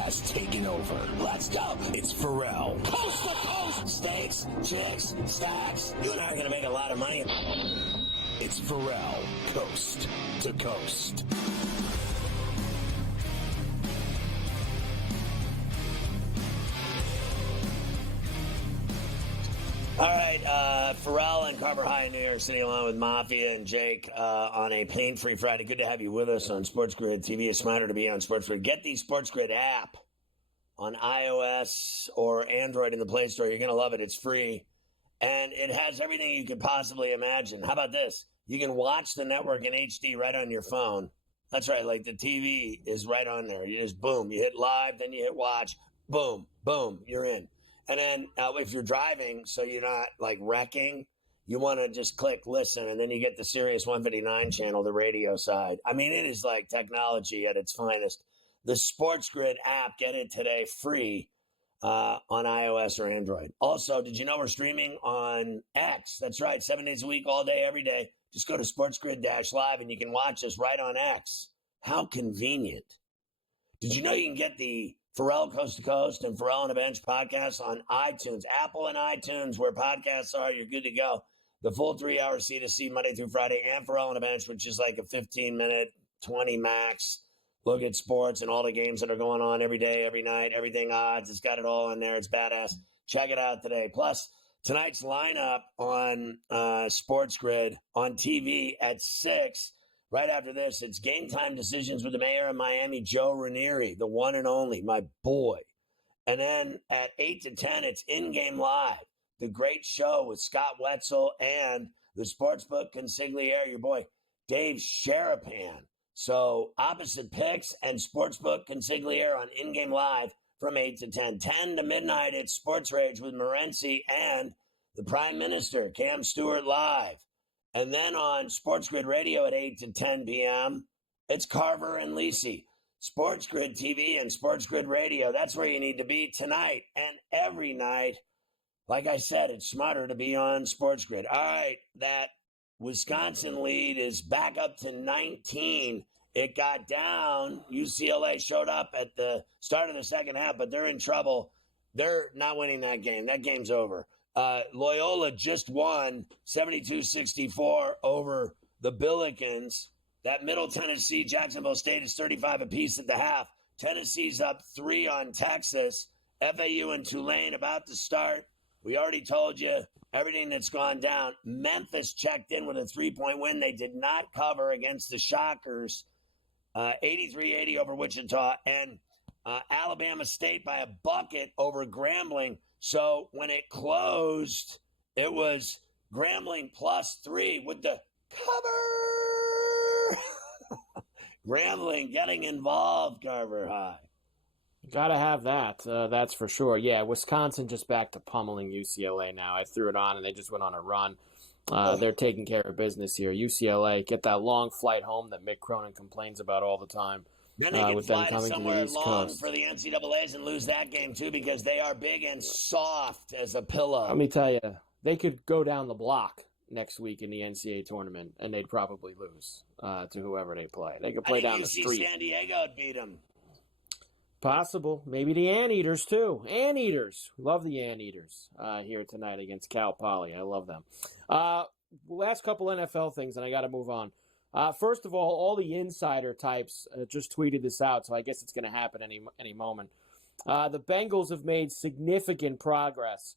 has taken over. Let's go. It's Ferrall. Coast to coast. Steaks, chicks, stacks. You and I are going to make a lot of money. It's Ferrall, coast to coast. All right, Ferrall and Carver High in New York City, along with Mafia and Jake on a pain-free Friday. Good to have you with us on SportsGrid TV. It's smarter to be on SportsGrid. Get the SportsGrid app on iOS or Android in the Play Store. You're going to love it. It's free, and it has everything you could possibly imagine. How about this? You can watch the network in HD right on your phone. That's right, like the TV is right on there. You just, boom, you hit live, then you hit watch, boom, boom, you're in. And then if you're driving, so you're not like wrecking, you want to just click listen, and then you get the Sirius 159 channel, the radio side. I mean, it is like technology at its finest. The SportsGrid app, get it today free on iOS or Android. Also, did you know we're streaming on X? That's right, 7 days a week, all day, every day. Just go to SportsGrid-Live and you can watch us right on X. How convenient. Did you know you can get the Ferrall Coast to Coast and Ferrall on a Bench podcasts on iTunes, Apple and iTunes, where podcasts are? You're good to go. The full 3-hour C2C Monday through Friday, and Ferrall on a Bench, which is like a 15-minute, 20 max look at sports and all the games that are going on every day, every night, everything odds. It's got it all in there. It's badass. Check it out today. Plus, tonight's lineup on SportsGrid on TV at 6. Right after this, it's Game Time Decisions with the mayor of Miami, Joe Ranieri, the one and only, my boy. And then at 8 to 10, it's In-Game Live, the great show with Scott Wetzel and the sportsbook consigliere, your boy, Dave Sharapan. So opposite picks and sportsbook consigliere on In-Game Live from 8 to 10. 10 to midnight, it's Sports Rage with Morency and the Prime Minister, Cam Stewart live. And then on SportsGrid Radio at 8 to 10 p.m., it's Carver and Lisi. SportsGrid TV and SportsGrid Radio, that's where you need to be tonight and every night. Like I said, it's smarter to be on SportsGrid. All right, that Wisconsin lead is back up to 19. It got down. UCLA showed up at the start of the second half, but they're in trouble. They're not winning that game. That game's over. Loyola just won 72-64 over the Billikens. That Middle Tennessee, Jacksonville State is 35 apiece at the half. Tennessee's up 3 on Texas. FAU and Tulane about to start. We already told you everything that's gone down. Memphis checked in with a 3-point win. They did not cover against the Shockers. 83-80 over Wichita. And Alabama State by a bucket over Grambling. So when it closed, it was Grambling +3 with the cover. Grambling getting involved, Carver High. Got to have that. That's for sure. Yeah, Wisconsin just back to pummeling UCLA now. I threw it on, and they just went on a run. They're taking care of business here. UCLA, get that long flight home that Mick Cronin complains about all the time. Then they can fly somewhere long for the NCAAs and lose that game, too, because they are big and soft as a pillow. Let me tell you, they could go down the block next week in the NCAA tournament, and they'd probably lose to whoever they play. They could play down the street. San Diego would beat them. Possible. Maybe the Anteaters, too. Anteaters. Love the Anteaters here tonight against Cal Poly. I love them. Last couple NFL things, and I got to move on. First of all the insider types just tweeted this out, so I guess it's going to happen any moment. The Bengals have made significant progress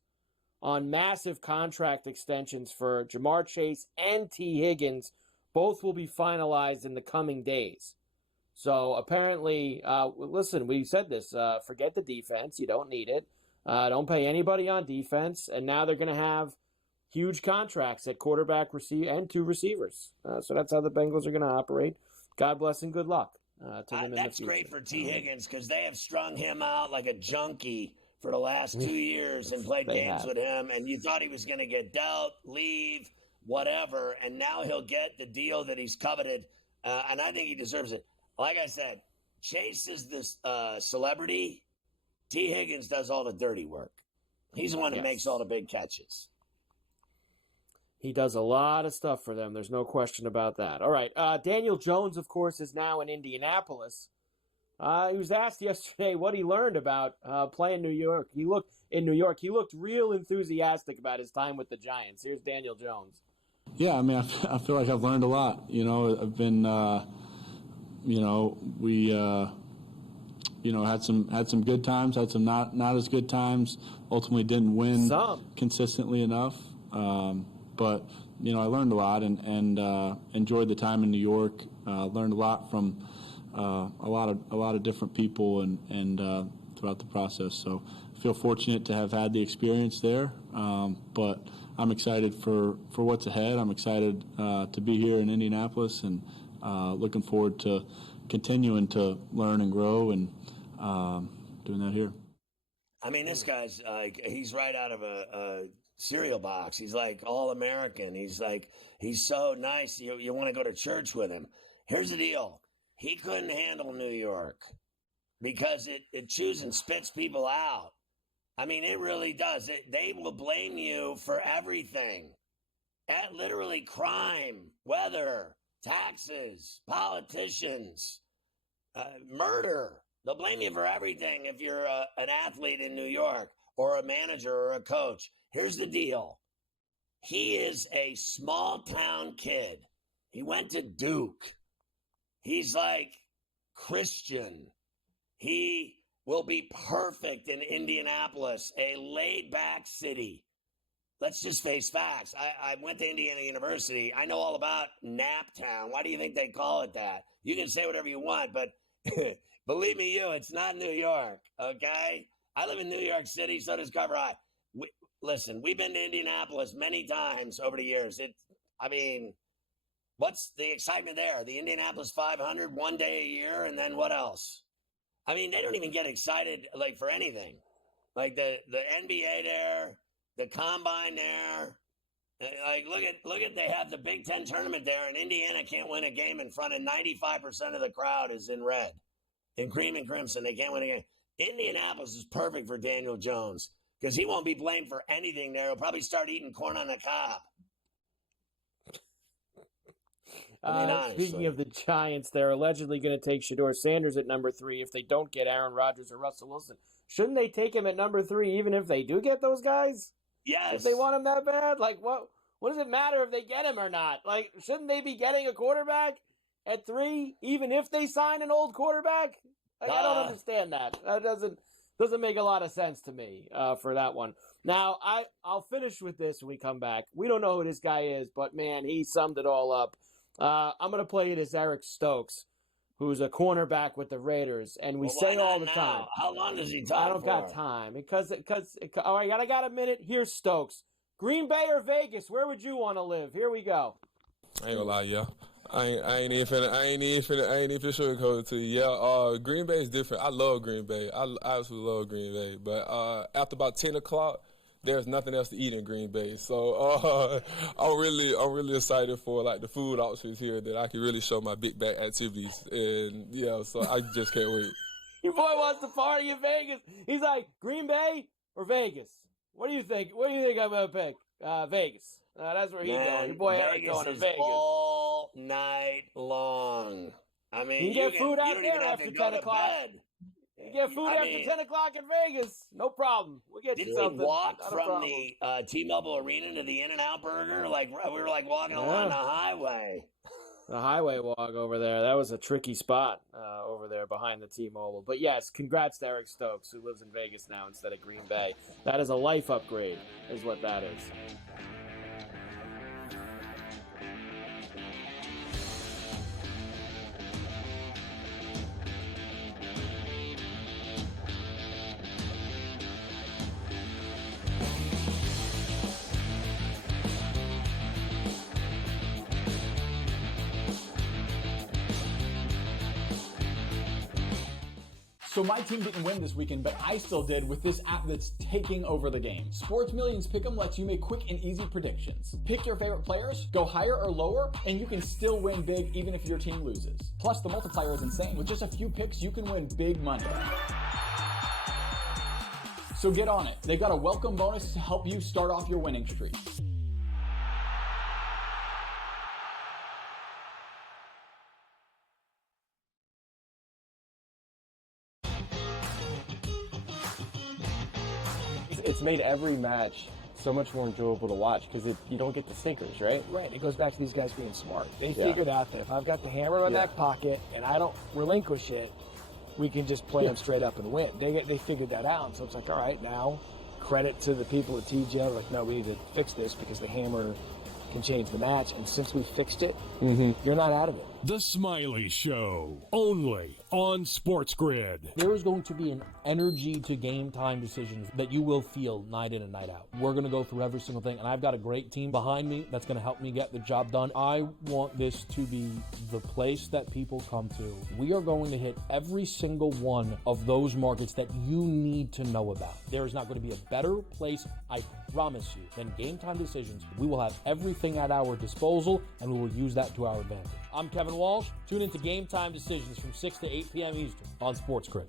on massive contract extensions for Jamar Chase and T. Higgins. Both will be finalized in the coming days. So apparently, listen, we said this, forget the defense. You don't need it. Don't pay anybody on defense. And now they're going to have huge contracts at quarterback and 2 receivers. So that's how the Bengals are going to operate. God bless and good luck to them in the future. That's great for T. Higgins because they have strung him out like a junkie for the last 2 years and played games with him. And you thought he was going to get dealt, leave, whatever. And now he'll get the deal that he's coveted. And I think he deserves it. Like I said, Chase is this celebrity. T. Higgins does all the dirty work. He's the one that makes all the big catches. He does a lot of stuff for them. There's no question about that. All right. Daniel Jones, of course, is now in Indianapolis He was asked yesterday what he learned about playing New York. He looked real enthusiastic about his time with the Giants. Here's Daniel Jones. Yeah, I mean, I feel like I've learned a lot. I've been, we, had some good times, had some not as good times. Ultimately, didn't win consistently enough. But I learned a lot and enjoyed the time in New York. Learned a lot from a lot of different people and throughout the process. So I feel fortunate to have had the experience there. But I'm excited for what's ahead. I'm excited to be here in Indianapolis and looking forward to continuing to learn and grow and doing that here. I mean, this guy's he's right out of a cereal box. He's like all-American. He's so nice. You want to go to church with him. Here's the deal. He couldn't handle New York because it chews and spits people out. I mean, it really does. They will blame you for everything. Literally crime, weather, taxes, politicians, murder. They'll blame you for everything if you're an athlete in New York or a manager or a coach. Here's the deal. He is a small-town kid. He went to Duke. He's like Christian. He will be perfect in Indianapolis, a laid-back city. Let's just face facts. I went to Indiana University. I know all about Naptown. Why do you think they call it that? You can say whatever you want, but believe me, it's not New York, okay? I live in New York City, so does Carver High. Listen, we've been to Indianapolis many times over the years. What's the excitement there? The Indianapolis 500 one day a year, and then what else? I mean, they don't even get excited for anything. Like the NBA there, the combine there. Look at they have the Big Ten tournament there, and Indiana can't win a game in front of 95% of the crowd is in red, in cream and crimson. They can't win a game. Indianapolis is perfect for Daniel Jones because he won't be blamed for anything there. He'll probably start eating corn on the cob. Speaking of the Giants, they're allegedly going to take Shedeur Sanders at number 3 if they don't get Aaron Rodgers or Russell Wilson. Shouldn't they take him at number 3 even if they do get those guys? Yes. If they want him that bad? What does it matter if they get him or not? Shouldn't they be getting a quarterback at 3 even if they sign an old quarterback? I don't understand that. That doesn't make a lot of sense to me for that one. Now, I'll finish with this when we come back. We don't know who this guy is, but, man, he summed it all up. I'm going to play it as Eric Stokes, who's a cornerback with the Raiders, and we say all the time. How long does he talk I don't got time because all right, I got a minute. Here's Stokes. Green Bay or Vegas? Where would you want to live? Here we go. I ain't gonna lie, yeah. I ain't even sugarcoat it to you. Yeah, Green Bay is different. I love Green Bay. I absolutely love Green Bay. But after about 10 o'clock, there's nothing else to eat in Green Bay. So I'm really excited for the food options here that I can really show my big back activities. And yeah, so I just can't wait. Your boy wants to party in Vegas. He's like, Green Bay or Vegas? What do you think? What do you think I'm gonna pick? Vegas. That's where he's going. Your boy Eric going to Vegas all night long. I mean, you get food out there after 10 o'clock. You get food after 10 o'clock in Vegas. No problem. We'll get you something. Didn't we walk from the T-Mobile Arena to the In-N-Out Burger? We were walking along the highway. The highway walk over there. That was a tricky spot over there behind the T-Mobile. But yes, congrats to Eric Stokes, who lives in Vegas now instead of Green Bay. That is a life upgrade, is what that is. So my team didn't win this weekend, but I still did with this app that's taking over the game. Sports Millions Pick'em lets you make quick and easy predictions. Pick your favorite players, go higher or lower, and you can still win big even if your team loses. Plus, the multiplier is insane. With just a few picks, you can win big money. So get on it. They got a welcome bonus to help you start off your winning streak. It's made every match so much more enjoyable to watch because you don't get the stinkers, right? Right. It goes back to these guys being smart. They figured out that if I've got the hammer in my back pocket and I don't relinquish it, we can just play them straight up and win. They figured that out. So it's like, all right, now credit to the people at TGL. Like, no, we need to fix this because the hammer can change the match. And since we fixed it, you're not out of it. The Smiley Show, only on SportsGrid. There is going to be an energy to game time decisions that you will feel night in and night out. We're going to go through every single thing, and I've got a great team behind me that's going to help me get the job done. I want this to be the place that people come to. We are going to hit every single one of those markets that you need to know about. There is not going to be a better place, I promise you, than game time decisions. We will have everything at our disposal, and we will use that to our advantage. I'm Kevin Walsh. Tune into Game Time Decisions from 6 to 8 p.m. Eastern on SportsGrid.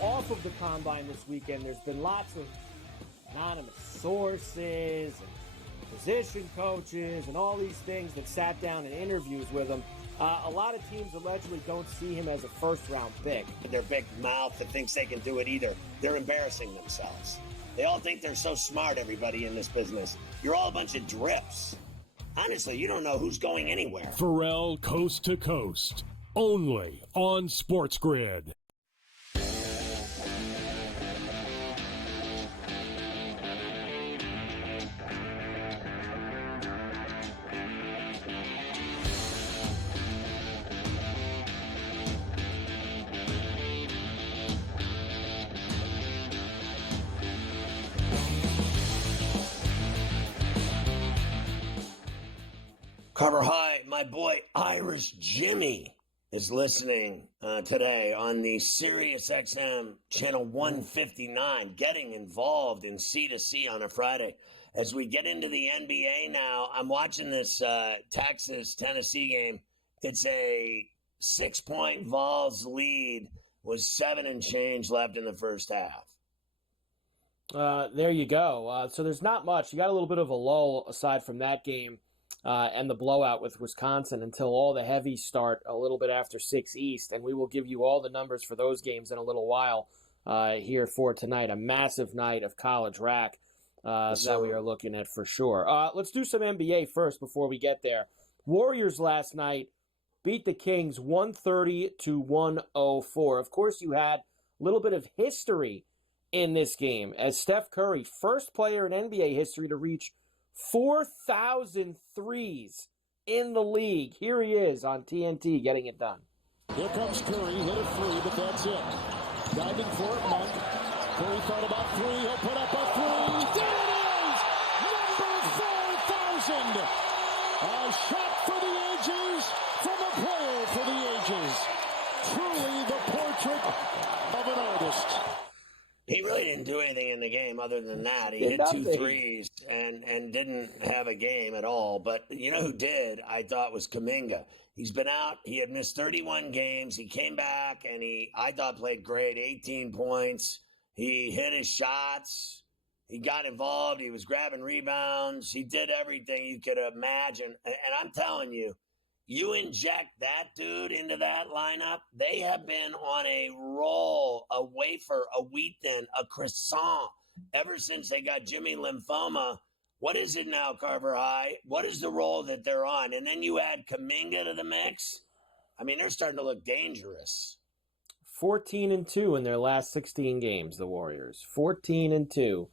Off of the combine this weekend, there's been lots of anonymous sources and position coaches and all these things that sat down in interviews with him. A lot of teams allegedly don't see him as a first-round pick. Their big mouth that thinks they can do it either. They're embarrassing themselves. They all think they're so smart, everybody in this business. You're all a bunch of drips. Honestly, you don't know who's going anywhere. Ferrall Coast to Coast, only on SportsGrid. Carver High, my boy Irish Jimmy is listening today on the Sirius XM channel 159, getting involved in C2C on a Friday. As we get into the NBA now, I'm watching this Texas-Tennessee game. It's a 6-point Vols lead with 7 and change left in the first half. There you go. So there's not much. You got a little bit of a lull aside from that game. And the blowout with Wisconsin until all the heavies start a little bit after 6 East. And we will give you all the numbers for those games in a little while here for tonight. A massive night of college rack that we are looking at for sure. Let's do some NBA first before we get there. Warriors last night beat the Kings 130-104. Of course, you had a little bit of history in this game as Steph Curry, first player in NBA history to reach 4,000 threes in the league. Here he is on TNT getting it done. Here comes Curry, hit a three, but that's it. Diving for it, Monk. Curry thought about three, he'll put up a three. There it is! Number 4,000! A shot for the ages from a player for the ages. Truly the portrait of an artist. He really didn't do anything in the game other than that. He hit 2 threes and didn't have a game at all. But you know who did, I thought, was Kuminga. He's been out. He had missed 31 games. He came back, and I thought, played great, 18 points. He hit his shots. He got involved. He was grabbing rebounds. He did everything you could imagine. And I'm telling you, you inject that dude into that lineup, they have been on a roll, a wafer, a wheat thin, a croissant, ever since they got Jimmy Lymphoma. What is it now, Carver High? What is the role that they're on? And then you add Kuminga to the mix. I mean, they're starting to look dangerous. 14-2 in their last 16 games, the Warriors. 14-2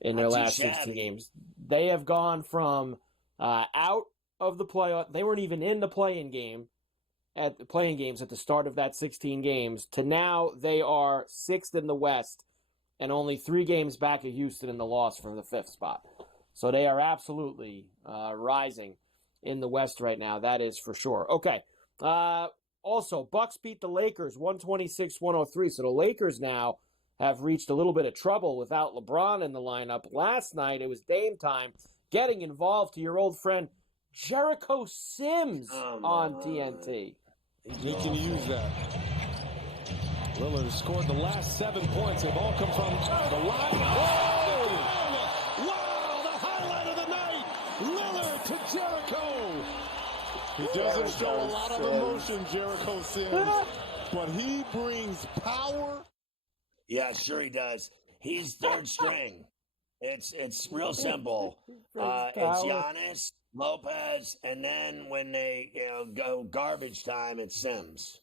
in their last 16 games. They have gone from out of the playoff. They weren't even in the playing games at the start of that 16 games to now they are 6th in the West and only 3 games back of Houston in the loss from the 5th spot. So they are absolutely rising in the West right now. That is for sure. Okay. Also, Bucks beat the Lakers 126-103. So the Lakers now have reached a little bit of trouble without LeBron in the lineup. Last night, it was Dame time, getting involved to your old friend Jericho Sims on TNT. He can use that. Lillard has scored the last 7 points. They've all come from the line. Oh! Wow, the highlight of the night. Lillard to Jericho. He doesn't show a lot of emotion, Jericho Sims, but he brings power. Yeah, sure he does. He's third string. It's real simple. It's Giannis, Lopez, and then when they go garbage time, it's Sims.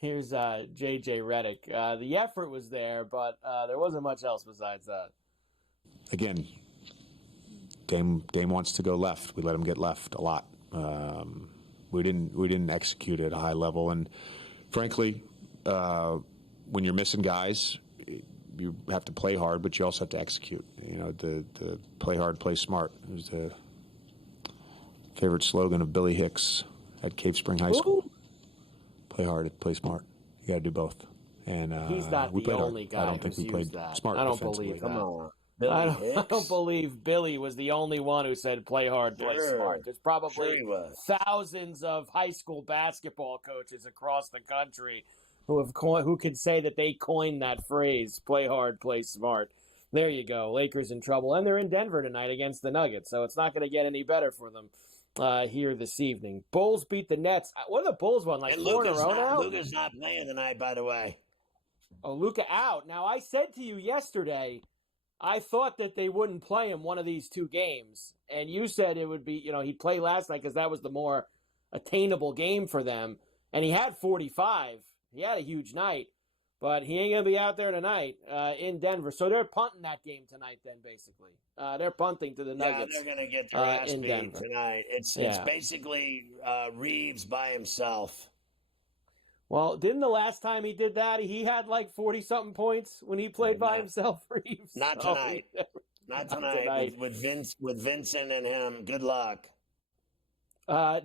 Here's JJ Redick. The effort was there, but there wasn't much else besides that. Again, Dame wants to go left. We let him get left a lot. We didn't execute at a high level, and frankly, when you're missing guys, you have to play hard, but you also have to execute. The play hard, play smart. It was the favorite slogan of Billy Hicks at Cave Spring High School. Play hard, play smart. You got to do both. And he's not the only guy. I don't think we played that. Smart. I don't believe that. I don't believe Billy was the only one who said play hard, play smart. There's probably thousands of high school basketball coaches across the country who could say that they coined that phrase, play hard, play smart. There you go. Lakers in trouble. And they're in Denver tonight against the Nuggets, so it's not going to get any better for them here this evening. Bulls beat the Nets. What have the Bulls won, like 4 in a row now? Luka's not playing tonight, by the way. Oh, Luka out. Now, I said to you yesterday, I thought that they wouldn't play him one of these 2 games. And you said it would be, he'd play last night because that was the more attainable game for them. And he had 45. He had a huge night. But he ain't going to be out there tonight in Denver. So they're punting that game tonight then, basically. They're punting to the Nuggets. Yeah, they're going to get their ass beat tonight. It's basically Reeves by himself. Well, didn't the last time he did that, he had like 40-something points when he played by himself, Reeves? Not tonight. Not tonight. With Vincent and him. Good luck.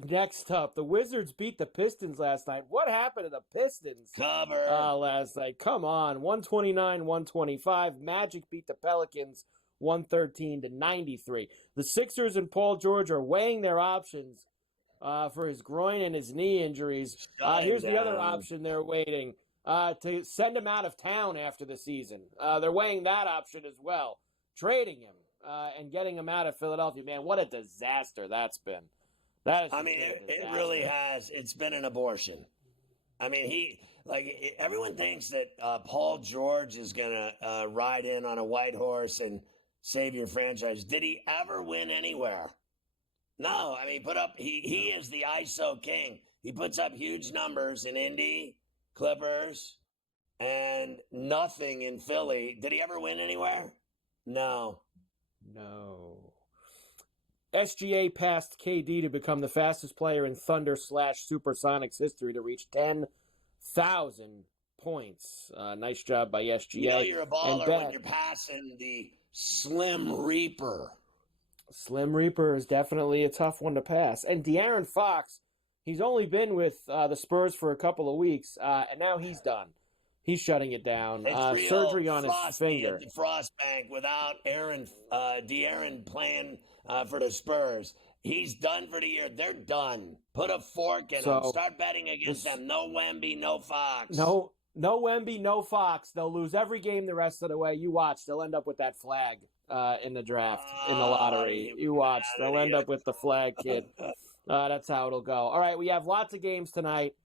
Next up, the Wizards beat the Pistons last night. What happened to the Pistons? Cover. Last night. Come on. 129-125. Magic beat the Pelicans 113-93. The Sixers and Paul George are weighing their options for his groin and his knee injuries. Here's the other option they're waiting, to send him out of town after the season. They're weighing that option as well. Trading him and getting him out of Philadelphia. Man, what a disaster that's been. It really has. It's been an abortion. I mean, everyone thinks that Paul George is going to ride in on a white horse and save your franchise. Did he ever win anywhere? No. I mean, he is the ISO king. He puts up huge numbers in Indy, Clippers, and nothing in Philly. Did he ever win anywhere? No. SGA passed KD to become the fastest player in Thunder/Supersonics history to reach 10,000 points. Nice job by SGA. You're a baller when you're passing the Slim Reaper. Slim Reaper is definitely a tough one to pass. And De'Aaron Fox, he's only been with the Spurs for a couple of weeks, and now he's done. He's shutting it down. Surgery on his finger. At the Frost Bank without De'Aaron playing for the Spurs. He's done for the year. They're done. Put a fork in them. Start betting against them. No Wemby, no Fox. No Wemby, no Fox. They'll lose every game the rest of the way. You watch. They'll end up with that flag in the draft, in the lottery. You watch. They'll end up with the flag, kid. That's how it'll go. All right, we have lots of games tonight.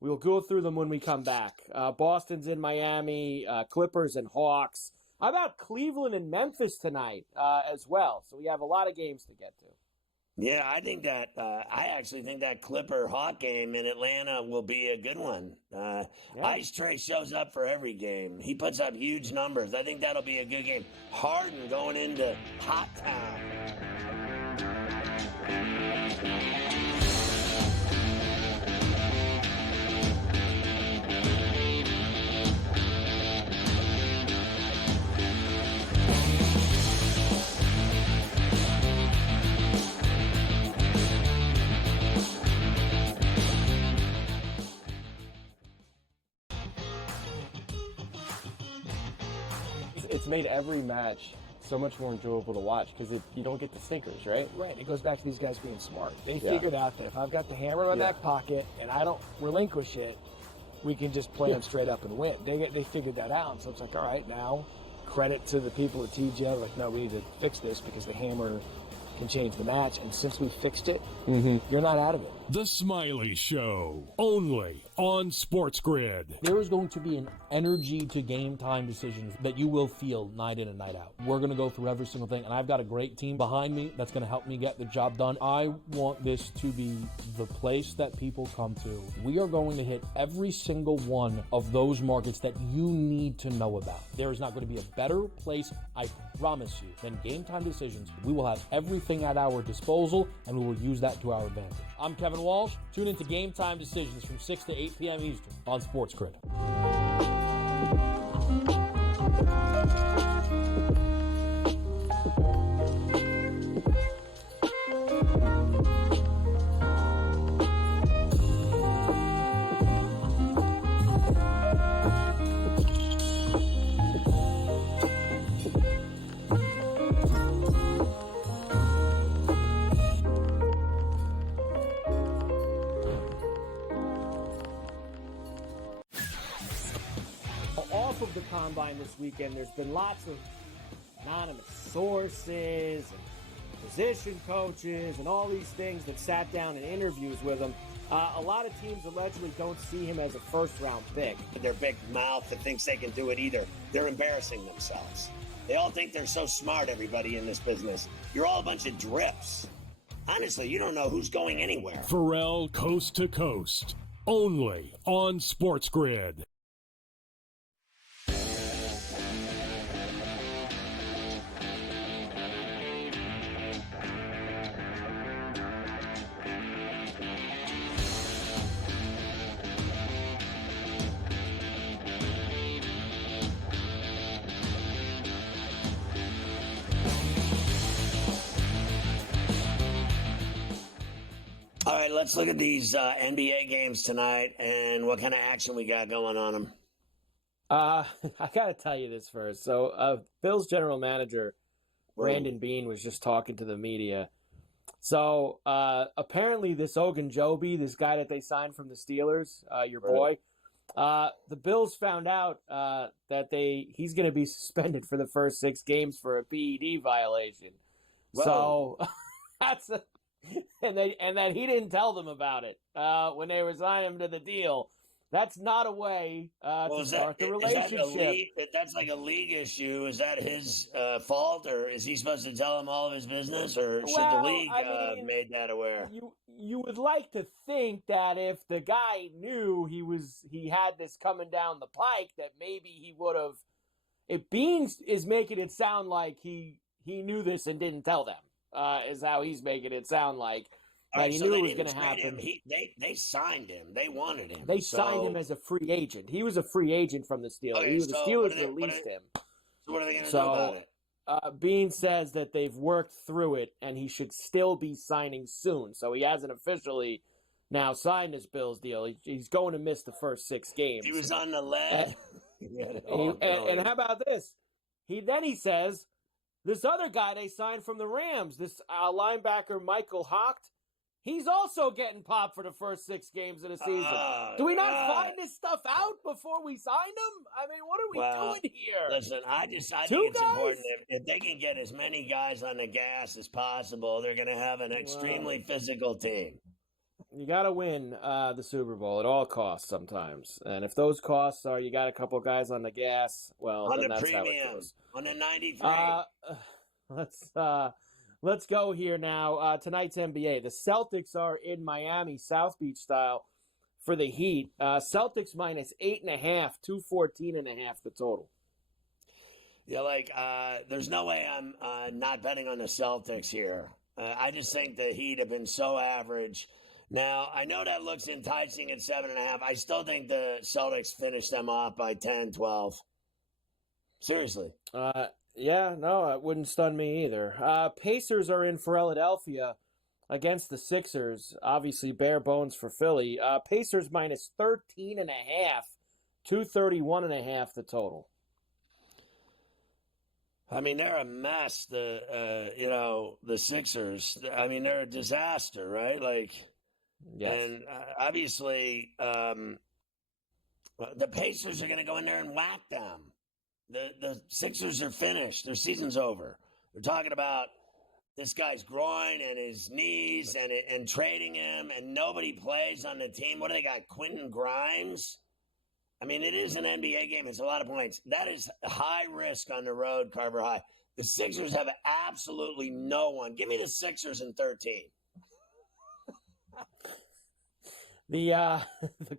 We'll go through them when we come back. Boston's in Miami, Clippers and Hawks. How about Cleveland and Memphis tonight as well? So we have a lot of games to get to. Yeah, I actually think that Clipper-Hawk game in Atlanta will be a good one. Ice Trae shows up for every game. He puts up huge numbers. I think that'll be a good game. Harden going into Hot Town. it's made every match so much more enjoyable to watch because you don't get the stinkers, right? Right. It goes back to these guys being smart. They figured out that if I've got the hammer in my back pocket and I don't relinquish it, we can just play them straight up and win. They figured that out. So it's like, all right, now credit to the people at TGL. Like, no, we need to fix this because the hammer can change the match. And since we fixed it, you're not out of it. The Smiley Show, only on SportsGrid. There is going to be an energy to game time decisions that you will feel night in and night out. We're going to go through every single thing, and I've got a great team behind me that's going to help me get the job done. I want this to be the place that people come to. We are going to hit every single one of those markets that you need to know about. There is not going to be a better place, I promise you, than Game Time Decisions. We will have everything at our disposal, and we will use that to our advantage. I'm Kevin Walsh. Tune into Game Time Decisions from 6 to 8 p.m. Eastern on SportsGrid. Off of the combine this weekend, there's been lots of anonymous sources and position coaches and all these things that sat down in interviews with him. A lot of teams allegedly don't see him as a first-round pick. Their big mouth that thinks they can do it either. They're embarrassing themselves. They all think they're so smart, everybody in this business. You're all a bunch of drips. Honestly, you don't know who's going anywhere. Ferrall Coast to Coast, only on SportsGrid. All right, let's look at these NBA games tonight and what kind of action we got going on them. I got to tell you this first. So, Bills general manager Brandon Beane was just talking to the media. So, apparently this Ogunjobi, this guy that they signed from the Steelers, your boy, the Bills found out that he's going to be suspended for the first 6 games for a PED violation. Whoa. So, that's and that he didn't tell them about it when they were signing him to the deal. That's not a way to start the relationship. That's like a league issue. Is that his fault, or is he supposed to tell him all of his business, or should the league made that aware? You would like to think that if the guy knew he had this coming down the pike, that maybe he would have. If Beans is making it sound like he knew this and didn't tell them. Is how he's making it sound like. Right, he knew it was going to happen. They signed him. They wanted him. They signed him as a free agent. He was a free agent from the Steelers. Okay, the Steelers released him. So what are they going to do about it? Bean says that they've worked through it, and he should still be signing soon. So he hasn't officially now signed his Bills deal. He's going to miss the first 6 games. He was on the lead. And how about this? He says, this other guy they signed from the Rams, this linebacker Michael Hocht, he's also getting popped for the first 6 games of the season. Do we not find this stuff out before we sign him? I mean, what are we doing here? Listen, I think it's important if they can get as many guys on the gas as possible, they're going to have an extremely physical team. You got to win the Super Bowl at all costs sometimes. And if those costs are you got a couple guys on the gas, well, on then the that's premium, how it goes. On the 93. Let's go here now. Tonight's NBA. The Celtics are in Miami, South Beach style, for the Heat. Celtics minus 8.5, 214.5 the total. Yeah, there's no way I'm not betting on the Celtics here. I just think the Heat have been so average. Now, I know that looks enticing at 7.5. I still think the Celtics finish them off by 10, 12. Seriously. Yeah, no, it wouldn't stun me either. Pacers are in Philadelphia against the Sixers. Obviously, bare bones for Philly. Pacers minus 13.5, 231.5 the total. I mean, they're a mess. The Sixers. I mean, they're a disaster, right? Like, Yes. and obviously, the Pacers are going to go in there and whack them. The Sixers are finished. Their season's over. They're talking about this guy's groin and his knees and trading him, and nobody plays on the team. What do they got? Quentin Grimes? I mean, it is an NBA game. It's a lot of points. That is high risk on the road, Carver High. The Sixers have absolutely no one. Give me the Sixers in 13. The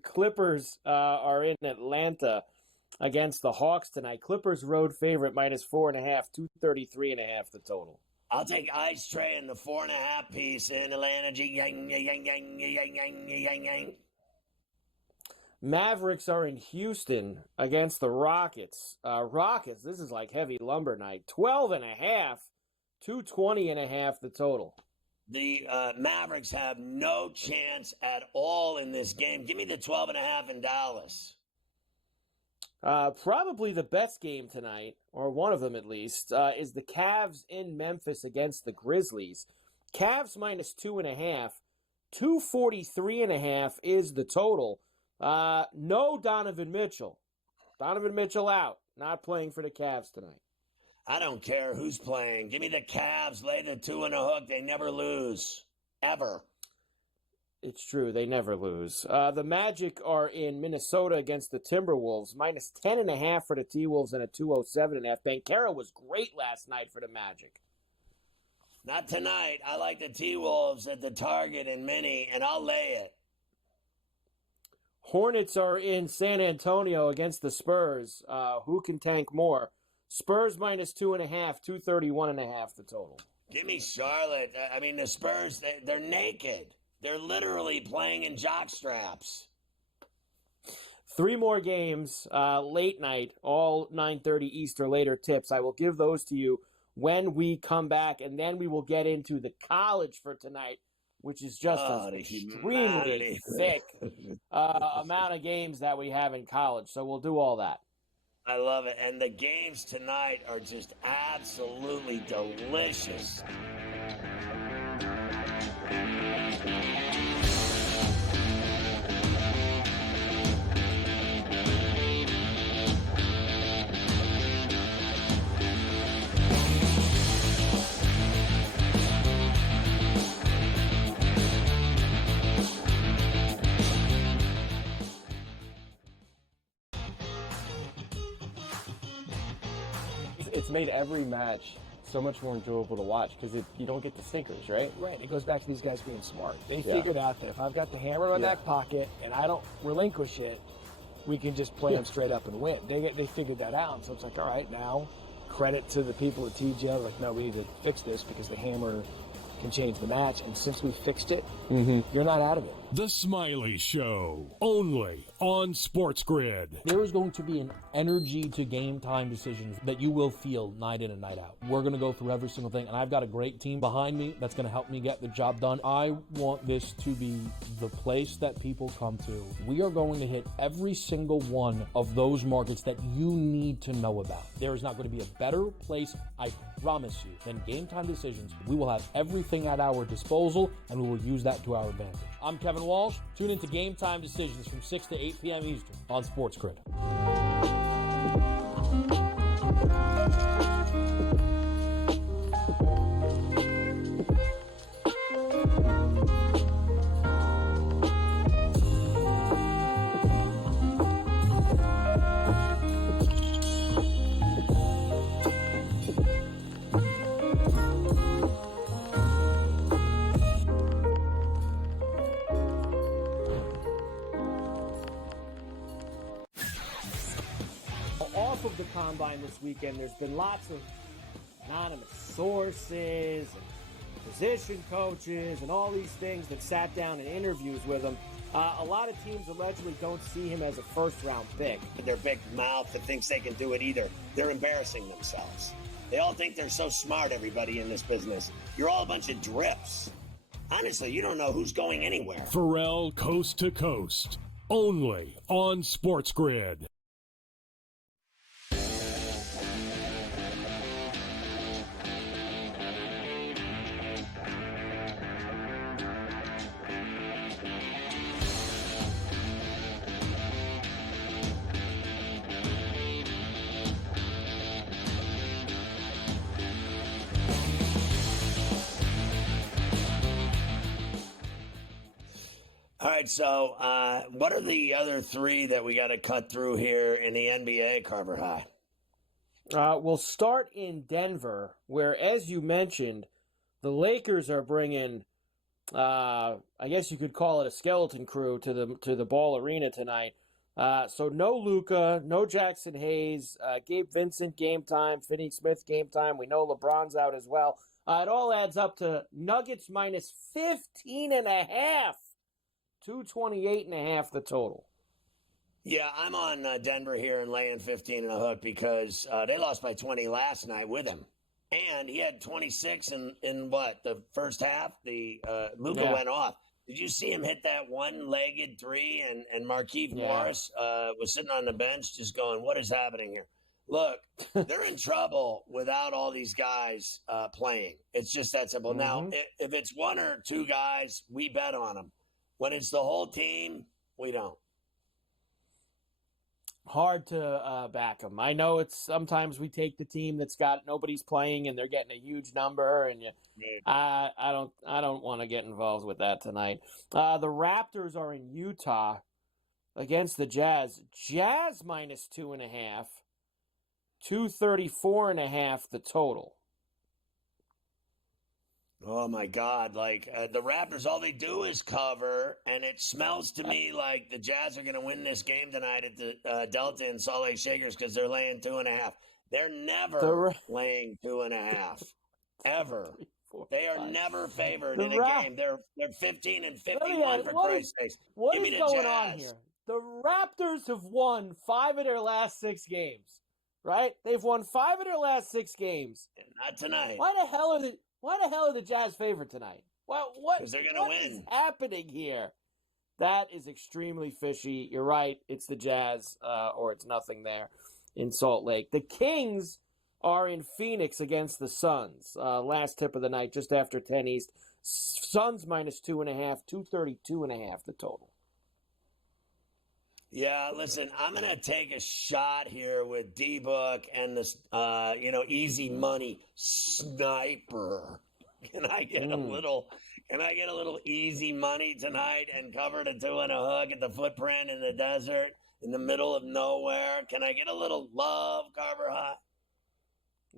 Clippers are in Atlanta against the Hawks tonight. Clippers road favorite -4.5, 233.5 the total. I'll take Ice Tray in the 4.5 piece in Atlanta. Mavericks are in Houston against the Rockets. Rockets, this is like heavy lumber night. 12.5, 220.5 the total. The Mavericks have no chance at all in this game. Give me the 12.5 in Dallas. Probably the best game tonight, or one of them at least, is the Cavs in Memphis against the Grizzlies. Cavs -2.5, 243.5 is the total. No Donovan Mitchell. Donovan Mitchell out. Not playing for the Cavs tonight. I don't care who's playing. Give me the Cavs. Lay the 2 and a hook. They never lose. Ever. It's true. They never lose. The Magic are in Minnesota against the Timberwolves. -10.5 for the T-Wolves and a 207.5. Banchero was great last night for the Magic. Not tonight. I like the T-Wolves at the Target and Mini, and I'll lay it. Hornets are in San Antonio against the Spurs. Who can tank more? Spurs -2.5, 231.5 the total. Give me Charlotte. I mean, the Spurs, they're naked. They're literally playing in jock straps. 3 more games, late night, all 9:30 East or later tips. I will give those to you when we come back, and then we will get into the college for tonight, which is just an extremely thick amount of games that we have in college. So we'll do all that. I love it. And the games tonight are just absolutely delicious. It's made every match so much more enjoyable to watch because you don't get the stinkers, right? Right. It goes back to these guys being smart. They figured out that if I've got the hammer in my back pocket and I don't relinquish it, we can just play them straight up and win. They figured that out. So it's like, all right, now credit to the people at TGL. Like, no, we need to fix this because the hammer can change the match. And since we fixed it, you're not out of it. The Smiley Show, only on SportsGrid. There is going to be an energy to game time decisions that you will feel night in and night out. We're going to go through every single thing, and I've got a great team behind me that's going to help me get the job done. I want this to be the place that people come to. We are going to hit every single one of those markets that you need to know about. There is not going to be a better place, I promise you, than Game Time Decisions. We will have everything at our disposal, and we will use that to our advantage. I'm Kevin Walsh. Tune into Game Time Decisions from 6 to 8 p.m. Eastern on SportsGrid. Of the combine this weekend, there's been lots of anonymous sources and position coaches and all these things that sat down in interviews with him. A lot of teams allegedly don't see him as a first-round pick. Their big mouth that thinks they can do it either. They're embarrassing themselves. They all think they're so smart, everybody in this business. You're all a bunch of drips. Honestly, you don't know who's going anywhere. Ferrall Coast to Coast, only on SportsGrid. right, so what are the other three that we got to cut through here in the NBA, Carver High? We'll start in Denver, where, as you mentioned, the Lakers are bringing, I guess you could call it a skeleton crew to the Ball Arena tonight. So no Luka, no Jackson Hayes, Gabe Vincent game time, Finney Smith game time. We know LeBron's out as well. It all adds up to Nuggets minus 15.5, 228.5 the total. Yeah, I'm on Denver here and laying 15 and a hook because they lost by 20 last night with him. And he had 26 in what, the first half? Luka went off. Did you see him hit that one-legged three? And Markieff Morris was sitting on the bench just going, what is happening here? Look, they're in trouble without all these guys playing. It's just that simple. Mm-hmm. Now, if it's one or two guys, we bet on them. When it's the whole team, we don't. Hard to back them. I know it's sometimes we take the team that's got nobody's playing and they're getting a huge number, and I don't want to get involved with that tonight. The Raptors are in Utah against the Jazz. Jazz minus 2.5, 234.5 the total. Oh, my God. Like, the Raptors, all they do is cover, and it smells to me like the Jazz are going to win this game tonight at the Delta in Salt Lake Shakers because they're laying 2.5. They're never laying 2.5, ever. They are never favored in a game. They're 15 and 51 for Christ's sakes. What is going on here? The Raptors have won 5 of their last 6 games, right? They've won 5 of their last 6 games. Not tonight. Why the hell are the Jazz favored tonight? What? Because they're going to win. What is happening here? That is extremely fishy. You're right. It's the Jazz, or it's nothing there in Salt Lake. The Kings are in Phoenix against the Suns. Last tip of the night, just after 10 East. Suns minus 2.5, 232.5 the total. Yeah, listen, I'm going to take a shot here with D-Book and this, easy money sniper. Can I get a little easy money tonight and cover the 2 and a hook at the Footprint in the desert in the middle of nowhere? Can I get a little love, Carver High?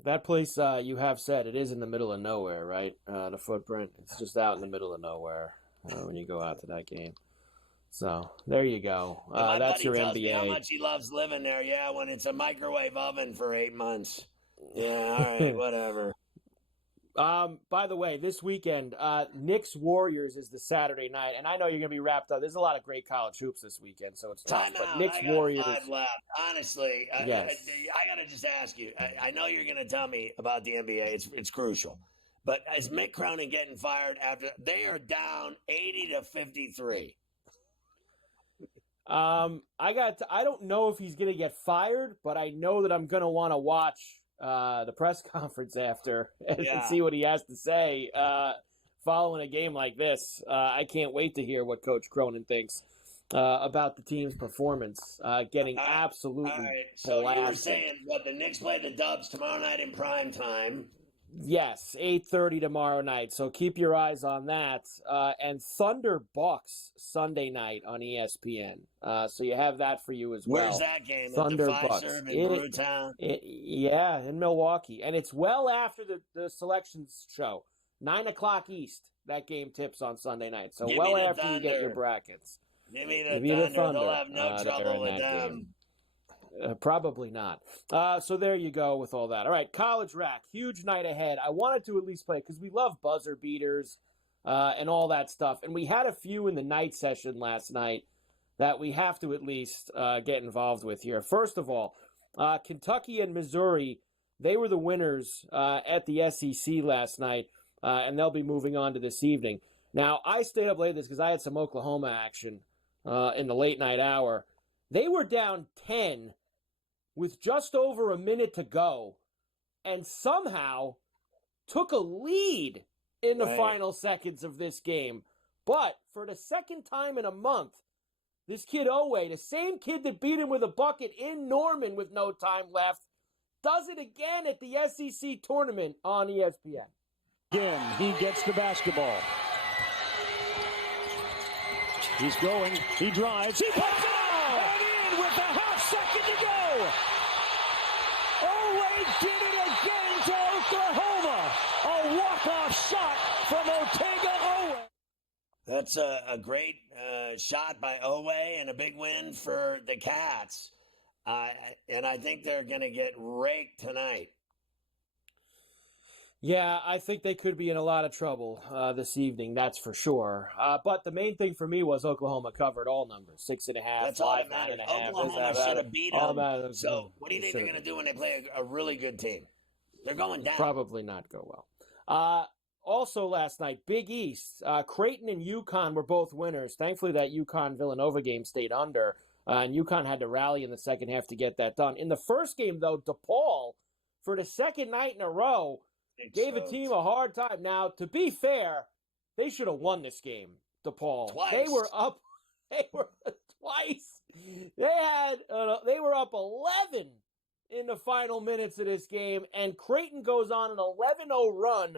That place you have said, it is in the middle of nowhere, right? The Footprint. It's just out in the middle of nowhere when you go out to that game. So there you go. That's your tells NBA. Me how much he loves living there. Yeah, when it's a microwave oven for 8 months. Yeah, all right, whatever. By the way, this weekend, Knicks Warriors is the Saturday night, and I know you're gonna be wrapped up. There's a lot of great college hoops this weekend, so it's tough. But Knicks Warriors. 5 left. Honestly, yes. I gotta just ask you. I know you're gonna tell me about the NBA. It's crucial. But is Mick Cronin getting fired after they are down 80-53? I don't know if he's going to get fired, but I know that I'm going to want to watch the press conference after and see what he has to say following a game like this. I can't wait to hear what Coach Cronin thinks about the team's performance, getting absolutely blasted. So you were saying, the Knicks play the Dubs tomorrow night in prime time. Yes, 8:30 tomorrow night. So keep your eyes on that. And Thunder Bucks Sunday night on ESPN. So you have that for you as well. Where's that game? Thunder at the Bucks in Brewtown? Yeah, in Milwaukee. And it's well after the selections show. 9 o'clock East. That game tips on Sunday night. So well after you get your brackets. Give me the Thunder. They'll have no trouble with them. Game. Probably not. So there you go with all that. All right, College Rack, huge night ahead. I wanted to at least play because we love buzzer beaters and all that stuff. And we had a few in the night session last night that we have to at least get involved with here. First of all, Kentucky and Missouri, they were the winners at the SEC last night, and they'll be moving on to this evening. Now, I stayed up late this because I had some Oklahoma action in the late night hour. They were down 10 with just over a minute to go and somehow took a lead in the final seconds of this game. But for the second time in a month, this kid Owe, the same kid that beat him with a bucket in Norman with no time left, does it again at the SEC tournament on ESPN. Again, he gets the basketball. He's going. He drives. He puts it out and in with a half second to go. Owe did it again to Oklahoma. A walk-off shot from Ortega Owe. That's a great shot by Owe and a big win for the Cats. And I think they're going to get raked tonight. Yeah, I think they could be in a lot of trouble this evening, that's for sure. But the main thing for me was Oklahoma covered all numbers, 6.5, That's 5, all that matters. 9.5. Oklahoma should have beat them. So what do you think they're going to do when they play a really good team? They're going down. Probably not go well. Also last night, Big East, Creighton and UConn were both winners. Thankfully, that UConn-Villanova game stayed under, and UConn had to rally in the second half to get that done. In the first game, though, DePaul, for the second night in a row, gave a team a hard time. Now, to be fair, they should have won this game, DePaul. Twice. They were up. They were twice. They were up 11 in the final minutes of this game, and Creighton goes on an 11-0 run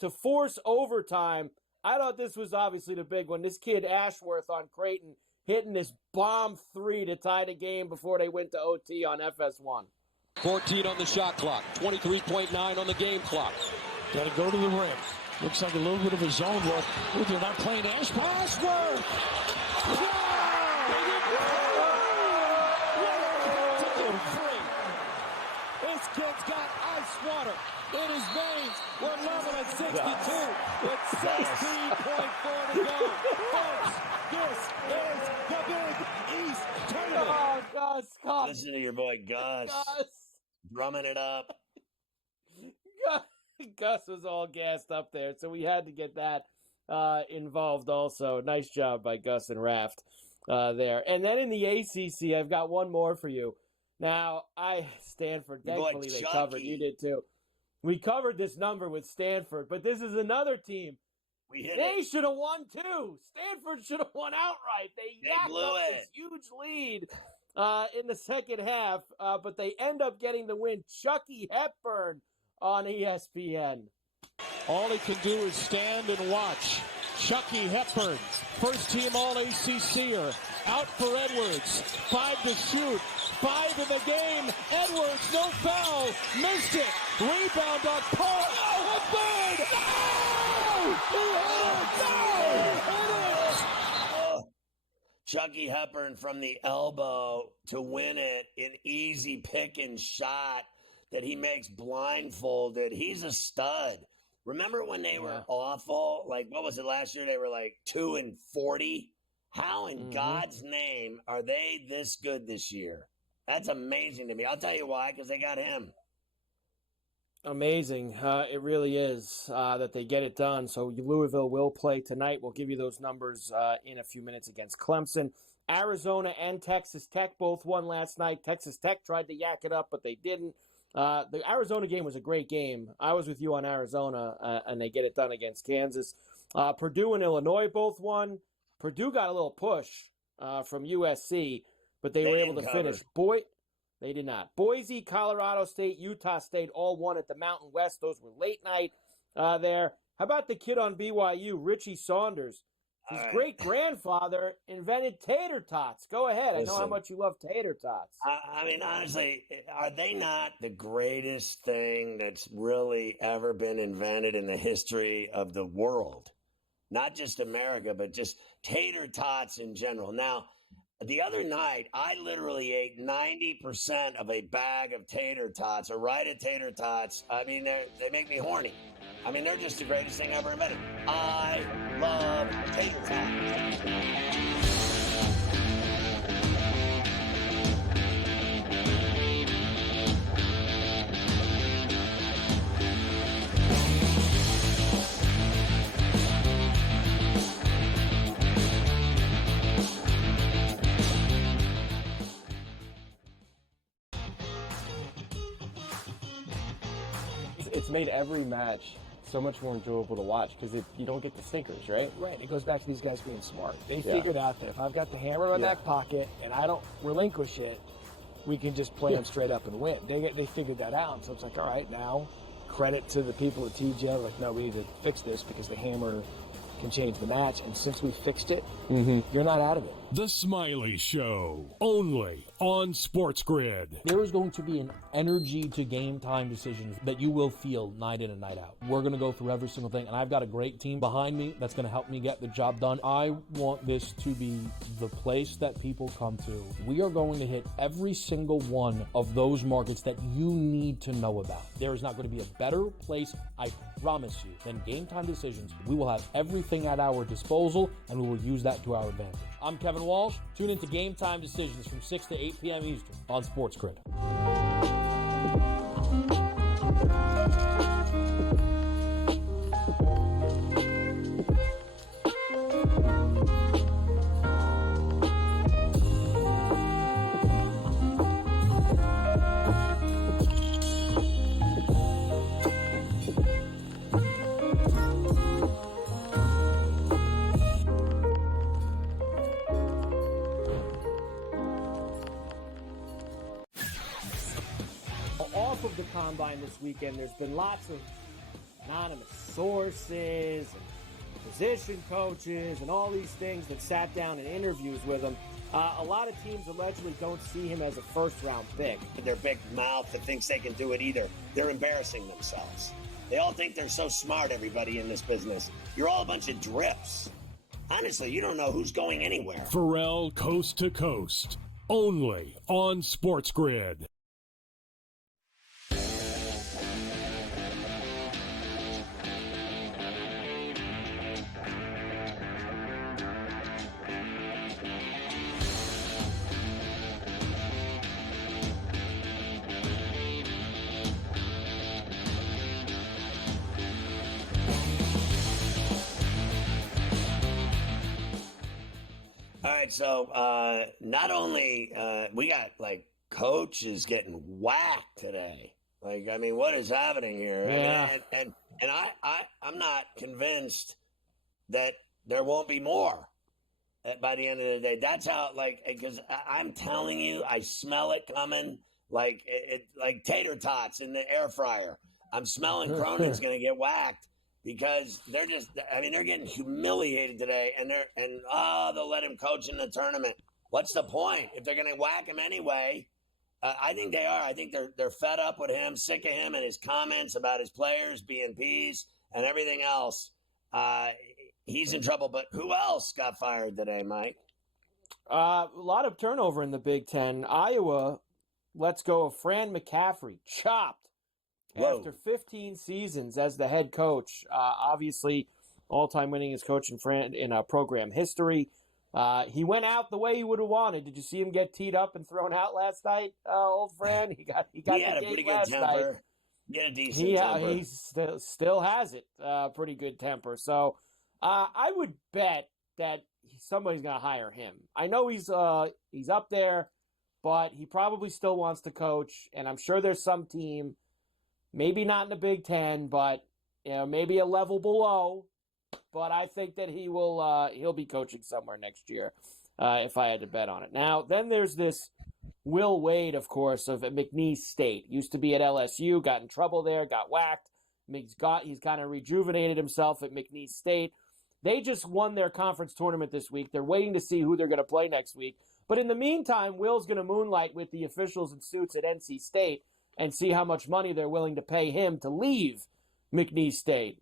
to force overtime. I thought this was obviously the big one. This kid Ashworth on Creighton hitting this bomb three to tie the game before they went to OT on FS1. 14 on the shot clock, 23.9 on the game clock. Got to go to the rim. Looks like a little bit of a zone look. Ooh, they're not playing Ashworth. This kid's got ice water in his veins. We're level at 62 with 16.4 to go. Folks, this is the Big East Tournament. Oh, Gus, Scott. Listen to your boy Gus. Drumming it up. Gus was all gassed up there, so we had to get that involved also. Nice job by Gus and Raft there. And then in the ACC, I've got one more for you. Now, Stanford, thankfully they covered. You did too. We covered this number with Stanford, but this is another team. They should have won too. Stanford should have won outright. They yacked up this huge lead in the second half, but they end up getting the win. Chucky Hepburn on ESPN. All he can do is stand and watch. Chucky Hepburn, first team All-ACCer, out for Edwards. 5 to shoot, 5 in the game. Edwards, no foul, missed it. Rebound on Paul. Oh, Hepburn! No! He hit it! No! Chucky Hepburn from the elbow to win it, an easy pick and shot that he makes blindfolded. He's a stud. Remember when they were awful? Like, what was it last year? They were like 2-40. How in God's name are they this good this year? That's amazing to me. I'll tell you why, because they got him. Amazing. It really is that they get it done. So Louisville will play tonight. We'll give you those numbers in a few minutes against Clemson. Arizona and Texas Tech both won last night. Texas Tech tried to yak it up, but they didn't. The Arizona game was a great game. I was with you on Arizona, and they get it done against Kansas. Purdue and Illinois both won. Purdue got a little push from USC, but they were able to finish. They did not. Boise, Colorado State, Utah State all won at the Mountain West. Those were late night there. How about the kid on BYU, Richie Saunders? His great-grandfather invented tater tots. Go ahead. I know how much you love tater tots. I mean, honestly, are they not the greatest thing that's really ever been invented in the history of the world? Not just America, but just tater tots in general. Now, the other night, I literally ate 90% of a bag of tater tots, a Rite of tater tots. I mean, they make me horny. I mean, they're just the greatest thing ever invented. I love tater tots. It's made every match so much more enjoyable to watch because you don't get the stinkers, right? Right. It goes back to these guys being smart. They figured out that if I've got the hammer in my back pocket and I don't relinquish it, we can just play them straight up and win. They figured that out. So it's like, all right, now credit to the people at TJ. Like, no, we need to fix this because the hammer can change the match. And since we fixed it, you're not out of it. The Smiley Show, only on SportsGrid. There is going to be an energy to game time decisions that you will feel night in and night out. We're going to go through every single thing, and I've got a great team behind me that's going to help me get the job done. I want this to be the place that people come to. We are going to hit every single one of those markets that you need to know about. There is not going to be a better place, I promise you, than game time decisions. We will have everything at our disposal, and we will use that to our advantage. I'm Kevin Walsh. Tune into Game Time Decisions from 6 to 8 p.m. Eastern on SportsGrid. Off of the combine this weekend, there's been lots of anonymous sources and position coaches and all these things that sat down in interviews with him. A lot of teams allegedly don't see him as a first-round pick. Their big mouth that thinks they can do it either. They're embarrassing themselves. They all think they're so smart, everybody in this business. You're all a bunch of drips. Honestly, you don't know who's going anywhere. Ferrall Coast to Coast, only on SportsGrid. All right, so not only we got like coaches getting whacked today. Like, I mean, what is happening here? Yeah. I mean, and I'm not convinced that there won't be more by the end of the day. That's how, like, because I'm telling you, I smell it coming like like tater tots in the air fryer. I'm smelling Cronin's going to get whacked. Because they're getting humiliated today, and they'll let him coach in the tournament. What's the point if they're going to whack him anyway? I think they are. I think they're fed up with him, sick of him and his comments about his players being peas and everything else. He's in trouble. But who else got fired today, Mike? A lot of turnover in the Big Ten. Iowa lets go of Fran McCaffrey, chopped. Whoa. After 15 seasons as the head coach, obviously all-time winningest coach in program history. He went out the way he would have wanted. Did you see him get teed up and thrown out last night, old Fran? He had a pretty good temper. He had a decent temper. He still has it. Pretty good temper. So I would bet that somebody's going to hire him. I know he's up there, but he probably still wants to coach, and I'm sure there's some team. Maybe not in the Big Ten, but maybe a level below. But I think that he'll be coaching somewhere next year, if I had to bet on it. Now, then there's this Will Wade, of course, of McNeese State. Used to be at LSU, got in trouble there, got whacked. He's kind of rejuvenated himself at McNeese State. They just won their conference tournament this week. They're waiting to see who they're going to play next week. But in the meantime, Will's going to moonlight with the officials in suits at NC State and see how much money they're willing to pay him to leave McNeese State.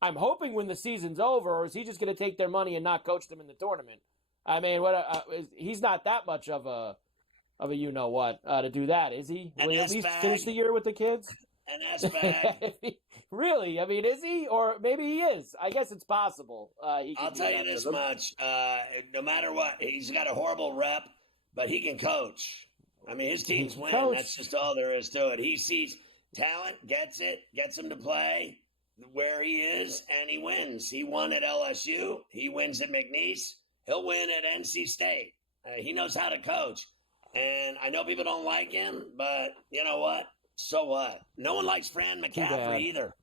I'm hoping when the season's over, or is he just going to take their money and not coach them in the tournament? I mean, he's not that much of a you-know-what to do that, is he? Will he at least finish the year with the kids? An S-bag. Really? I mean, is he? Or maybe he is. I guess it's possible. I'll tell you this much. No matter what, he's got a horrible rep, but he can coach. I mean, his teams win. Coach. That's just all there is to it. He sees talent, gets him to play where he is, and he wins. He won at LSU. He wins at McNeese. He'll win at NC State. He knows how to coach. And I know people don't like him, but you know what? So what? No one likes Fran McCaffrey either.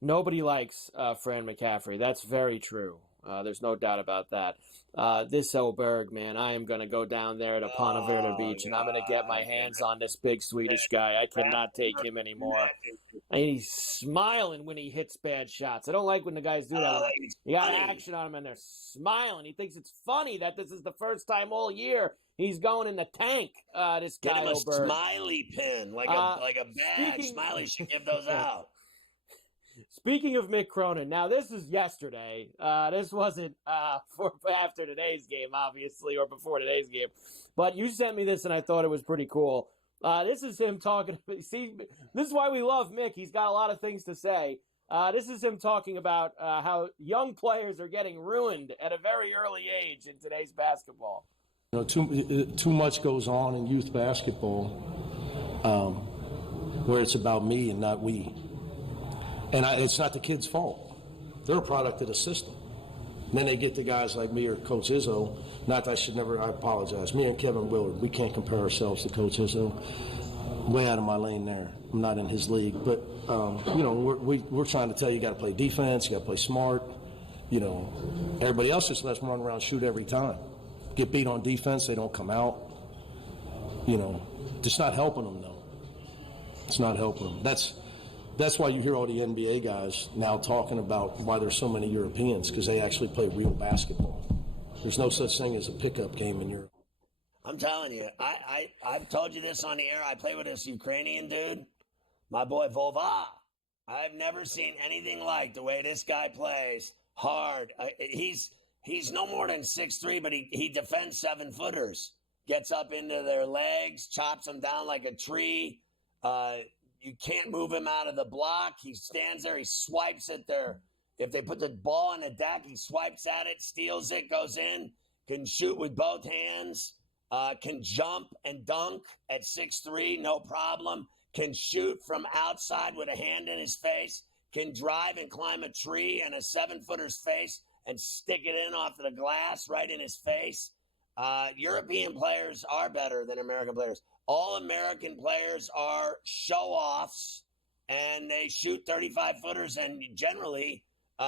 Nobody likes Fran McCaffrey. That's very true. There's no doubt about that. This Oberg, man, I am going to go down there to Ponte Vedra Beach, and I'm going to get my hands on this big Swedish guy. I cannot take him anymore. I mean, he's smiling when he hits bad shots. I don't like when the guys do that. You got action on him and they're smiling. He thinks it's funny that this is the first time all year he's going in the tank. This guy, Get him a smiley pin, like a badge. Smiley should give those out. Speaking of Mick Cronin, now this is yesterday. This wasn't for after today's game, obviously, or before today's game. But you sent me this, and I thought it was pretty cool. This is him talking. See, this is why we love Mick. He's got a lot of things to say. This is him talking about how young players are getting ruined at a very early age in today's basketball. You know, too much goes on in youth basketball where it's about me and not we. And it's not the kids' fault. They're a product of the system. And then they get to guys like me or Coach Izzo. Not that I apologize. Me and Kevin Willard, we can't compare ourselves to Coach Izzo. Way out of my lane there. I'm not in his league. But, you know, we're trying to tell you got to play defense, you got to play smart. You know, everybody else just lets them run around and shoot every time. Get beat on defense, they don't come out. You know, it's not helping them, though. It's not helping them. That's why you hear all the NBA guys now talking about why there's so many Europeans, because they actually play real basketball. There's no such thing as a pickup game in Europe. I'm telling you, I've told you this on the air. I play with this Ukrainian dude, my boy Vova. I've never seen anything like the way this guy plays hard. He's no more than 6'3", but he defends 7-footers. Gets up into their legs, chops them down like a tree. You can't move him out of the block. He stands there. He swipes at if they put the ball on the deck, he swipes at it, steals it, goes in, can shoot with both hands, can jump and dunk at 6'3", no problem, can shoot from outside with a hand in his face, can drive and climb a tree in a 7-footer's face and stick it in off the glass right in his face. European players are better than American players. All American players are show-offs, and they shoot 35-footers, and generally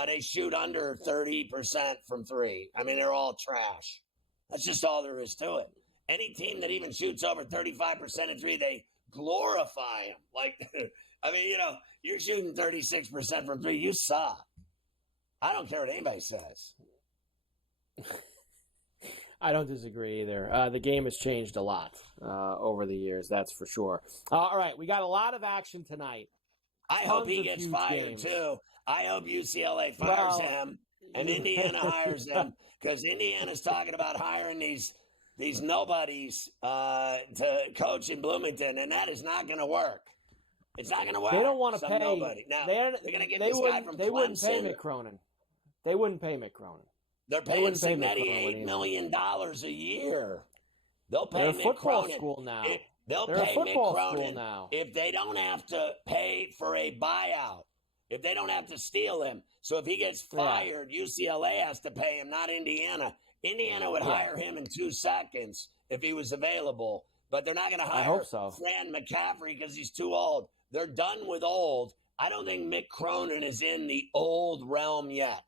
they shoot under 30% from three. I mean, they're all trash. That's just all there is to it. Any team that even shoots over 35% of three, they glorify them. Like, I mean, you know, you're shooting 36% from three, you suck. I don't care what anybody says. I don't disagree either. The game has changed a lot over the years, that's for sure. All right, we got a lot of action tonight. I hope he gets fired, too. I hope UCLA fires him and Indiana hires him, because Indiana's talking about hiring these nobodies to coach in Bloomington, and that is not going to work. It's not going to work. They don't want to pay. Nobody. Now, they're going to get this guy from Clemson. They wouldn't pay Mick Cronin. They wouldn't pay Mick Cronin. They're paying $98 million a year. They'll pay Mick Cronin. School now. They'll pay Mick Cronin now if they don't have to pay for a buyout, if they don't have to steal him. So if he gets fired, UCLA has to pay him, not Indiana. Indiana would hire him in 2 seconds if he was available, but they're not going to hire Fran McCaffrey because he's too old. They're done with old. I don't think Mick Cronin is in the old realm yet.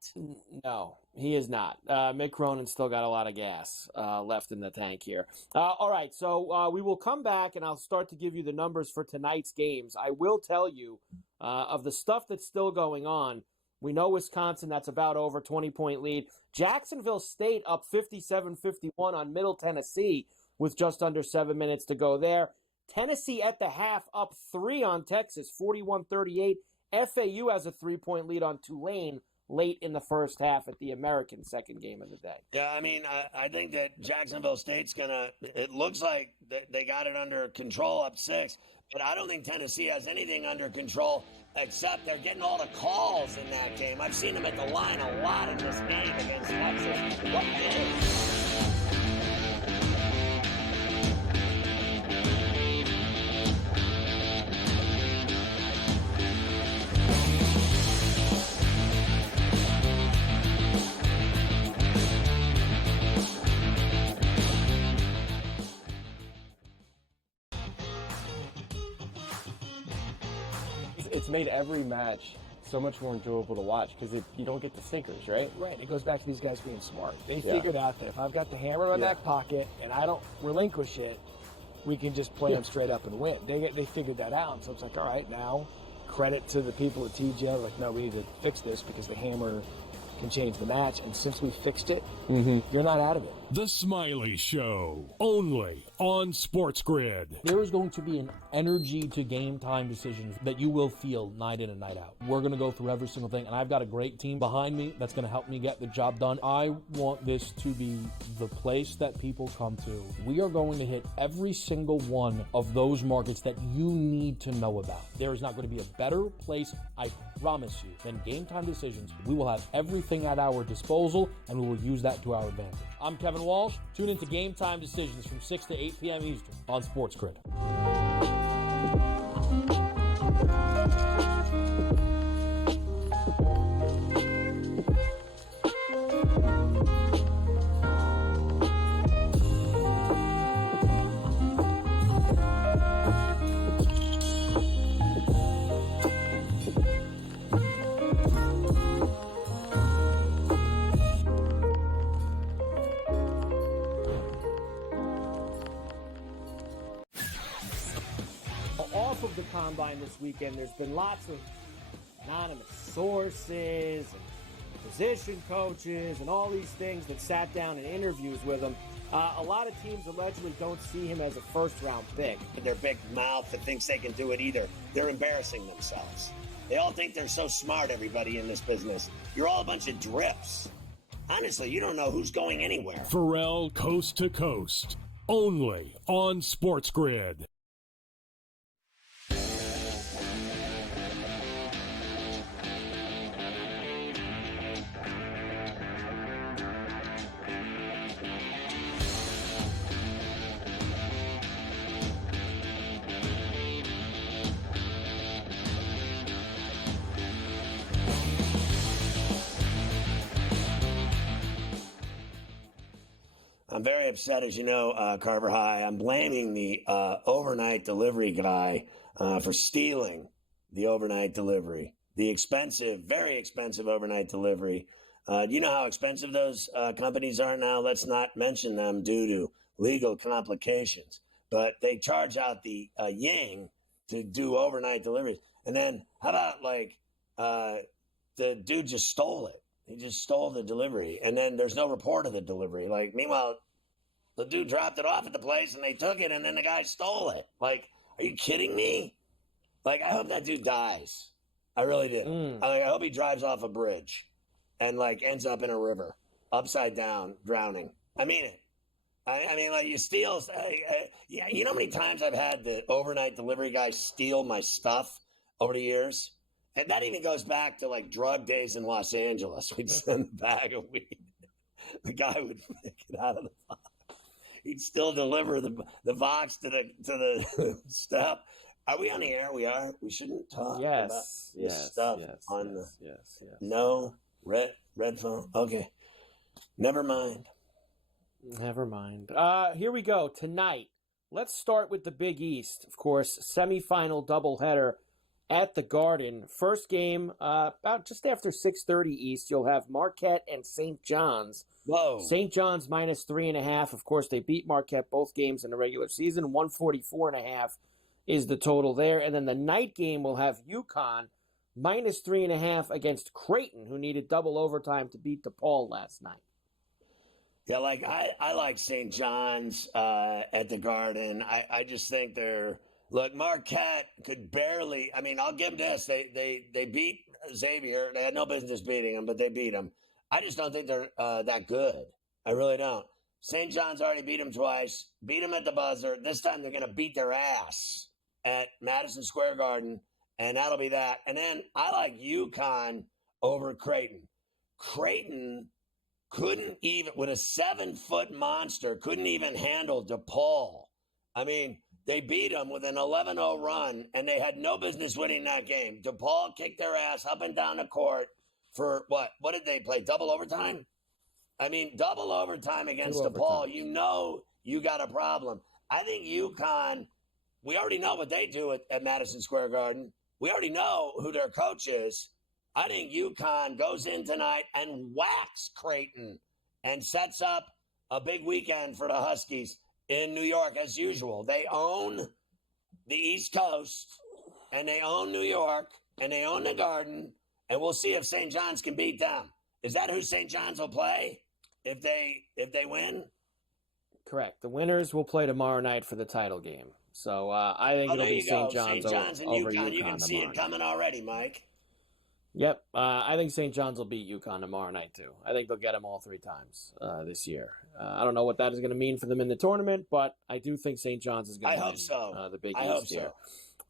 No, he is not. Mick Cronin's still got a lot of gas left in the tank here. All right, so we will come back, and I'll start to give you the numbers for tonight's games. I will tell you of the stuff that's still going on. We know Wisconsin, that's about over, 20-point lead. Jacksonville State up 57-51 on Middle Tennessee with just under 7 minutes to go there. Tennessee at the half up 3 on Texas, 41-38. FAU has a 3-point lead on Tulane late in the first half at the American second game of the day. Yeah, I mean, I think that Jacksonville State's going to – it looks like they got it under control up 6, but I don't think Tennessee has anything under control except they're getting all the calls in that game. I've seen them at the line a lot in this game against Texas. What gives? It's made every match so much more enjoyable to watch because you don't get the stinkers, right? Right. It goes back to these guys being smart. They figured out that if I've got the hammer in my back pocket and I don't relinquish it, we can just play them straight up and win. They figured that out. So it's like, all right, now credit to the people at TGM, like, no, we need to fix this because the hammer can change the match. And since we fixed it, you're not out of it. The Smiley Show, only on SportsGrid. There is going to be an energy to game time decisions that you will feel night in and night out. We're going to go through every single thing, and I've got a great team behind me that's going to help me get the job done. I want this to be the place that people come to. We are going to hit every single one of those markets that you need to know about. There is not going to be a better place, I promise you, than Game Time Decisions. We will have everything at our disposal, and we will use that to our advantage. I'm Kevin Walsh. Tune into Game Time Decisions from 6 to 8 p.m. Eastern on SportsGrid. Off of the combine this weekend, there's been lots of anonymous sources and position coaches and all these things that sat down in interviews with him. A lot of teams allegedly don't see him as a first-round pick. Their big mouth that thinks they can do it either. They're embarrassing themselves. They all think they're so smart, everybody in this business. You're all a bunch of drips. Honestly, you don't know who's going anywhere. Ferrall Coast to Coast, only on SportsGrid. I'm very upset, as you know, Carver High. I'm blaming the overnight delivery guy for stealing the overnight delivery, the expensive, very expensive overnight delivery. Do you know how expensive those companies are now? Let's not mention them due to legal complications. But they charge out the yang to do overnight deliveries. And then how about, like, the dude just stole it? He just stole the delivery, and then there's no report of the delivery. Like, meanwhile, the dude dropped it off at the place, and they took it, and then the guy stole it. Like, are you kidding me? Like, I hope that dude dies. I really do. I hope he drives off a bridge and, like, ends up in a river, upside down, drowning. I mean it. I mean, like, you steal. Yeah, you know how many times I've had the overnight delivery guy steal my stuff over the years? And that even goes back to, like, drug days in Los Angeles. We'd send a bag of weed. The guy would pick it out of the box. He'd still deliver the box to the step. Are we on the air? We are. We shouldn't talk about this stuff on the no red phone. Okay, never mind. Here we go tonight. Let's start with the Big East. Of course, semifinal doubleheader at the Garden. First game, about just after 6:30 East, you'll have Marquette and St. John's. Whoa. St. John's minus 3.5. Of course, they beat Marquette both games in the regular season. 144.5 is the total there. And then the night game will have UConn minus 3.5 against Creighton, who needed double overtime to beat DePaul last night. Yeah, like I like St. John's at the Garden. I just think they're. Look, Marquette could barely. I mean, I'll give them this. They beat Xavier. They had no business beating them, but they beat them. I just don't think they're that good. I really don't. St. John's already beat them twice. Beat them at the buzzer. This time they're going to beat their ass at Madison Square Garden, and that'll be that. And then I like UConn over Creighton. Creighton couldn't even, with a 7-foot monster, couldn't even handle DePaul. I mean, they beat them with an 11-0 run, and they had no business winning that game. DePaul kicked their ass up and down the court for what? What did they play? Double overtime? I mean, double overtime against DePaul. You know you got a problem. I think UConn, we already know what they do at Madison Square Garden. We already know who their coach is. I think UConn goes in tonight and whacks Creighton and sets up a big weekend for the Huskies in New York as usual. They own the East Coast, and they own New York, and they own the Garden, and we'll see if St. John's can beat them. Is that who St. John's will play if they win? Correct. The winners will play tomorrow night for the title game. So I think it'll be St. John's and over UConn. UConn You can see it coming already, Mike. Yep. I think St. John's will beat UConn tomorrow night, too. I think they'll get them all 3 times this year. I don't know what that is going to mean for them in the tournament, but I do think St. John's is going to win the Big East here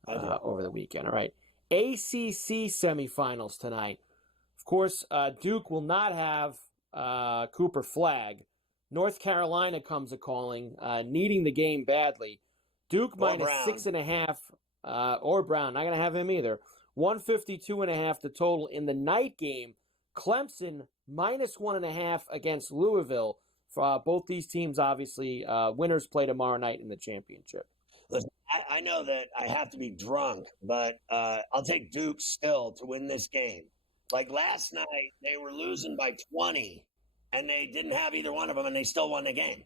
over the weekend. All right. ACC semifinals tonight. Of course, Duke will not have Cooper Flagg. North Carolina comes a-calling, needing the game badly. Duke minus 6.5, or Brown. Not going to have him either. 152.5 the total in the night game. Clemson minus 1.5 against Louisville. For both these teams, obviously, winners play tomorrow night in the championship. Listen, I know that I have to be drunk, but I'll take Duke still to win this game. Like last night, they were losing by 20, and they didn't have either one of them, and they still won the game.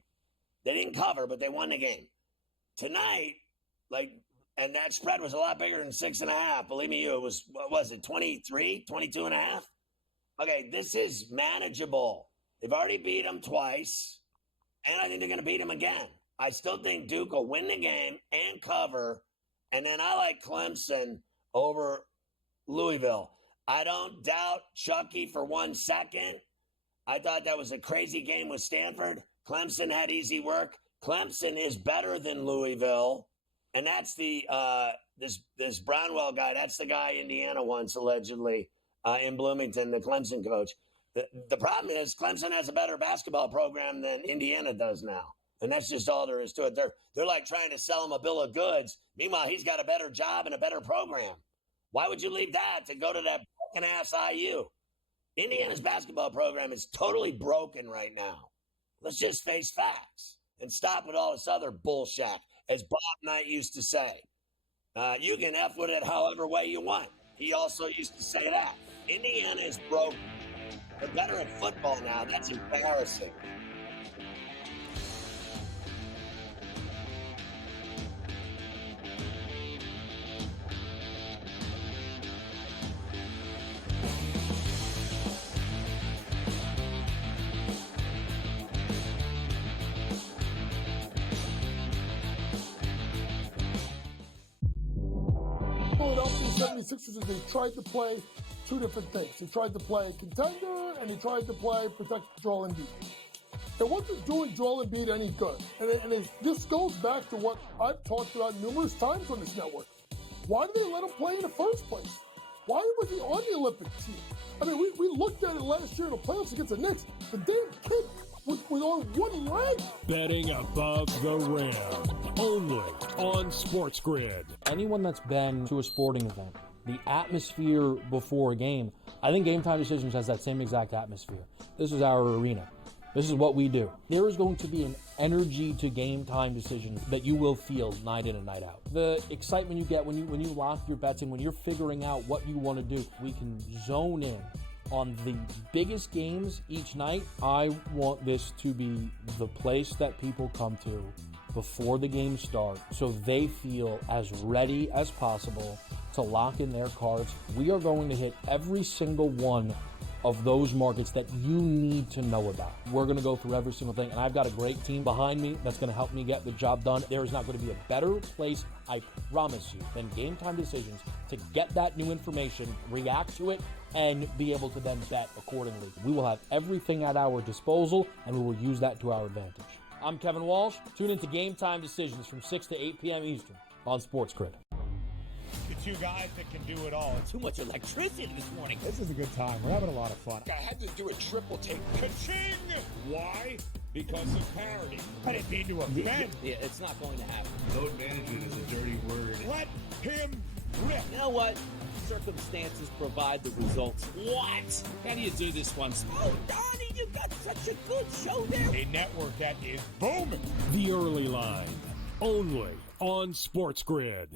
They didn't cover, but they won the game. Tonight, and that spread was a lot bigger than 6.5. Believe me, it was, what was it, 23, 22.5? Okay, this is manageable. They've already beat them twice, and I think they're going to beat them again. I still think Duke will win the game and cover, and then I like Clemson over Louisville. I don't doubt Chucky for 1 second. I thought that was a crazy game with Stanford. Clemson had easy work. Clemson is better than Louisville, and that's the this Brownwell guy. That's the guy Indiana wants allegedly in Bloomington, the Clemson coach. The problem is Clemson has a better basketball program than Indiana does now, and that's just all there is to it. They're like trying to sell him a bill of goods. Meanwhile, he's got a better job and a better program. Why would you leave that to go to that fucking ass IU? Indiana's basketball program is totally broken right now. Let's just face facts and stop with all this other bullshit, as Bob Knight used to say. You can F with it however way you want. He also used to say that. Indiana is broken. They're better at football now. That's embarrassing. Philadelphia 76ers, they tried to play 2 different things. They tried to play contender, and they tried to play protect Joel Embiid. It wasn't doing Joel Embiid any good. And this goes back to what I've talked about numerous times on this network. Why did they let him play in the first place? Why was he on the Olympic team? I mean, we looked at it last year in the playoffs against the Knicks. The damn kid was on one leg. Betting above the rim. Only on SportsGrid. Anyone that's been to a sporting event, the atmosphere before a game, I think Game Time Decisions has that same exact atmosphere. This is our arena. This is what we do. There is going to be an energy to Game Time Decisions that you will feel night in and night out. The excitement you get when you lock your bets and when you're figuring out what you want to do, we can zone in on the biggest games each night. I want this to be the place that people come to before the games start so they feel as ready as possible to lock in their cards. We are going to hit every single one of those markets that you need to know about. We're going to go through every single thing, and I've got a great team behind me that's going to help me get the job done. There is not going to be a better place, I promise you, than Game Time Decisions to get that new information, react to it, and be able to then bet accordingly. We will have everything at our disposal, and we will use that to our advantage. I'm Kevin Walsh. Tune into Game Time Decisions from 6 to 8 p.m. Eastern on SportsGrid. The 2 guys that can do it all. Too much electricity this morning. This is a good time. We're having a lot of fun. I had to do a triple take. Ka-ching! Why? Because of parity. I didn't mean to offend. Yeah, it's not going to happen. Load management is a dirty word. Let him rip. You know what? Circumstances provide the results. What? How do you do this one? Oh, Donnie, you got such a good show there. A network that is booming. The Early Line. Only on SportsGrid.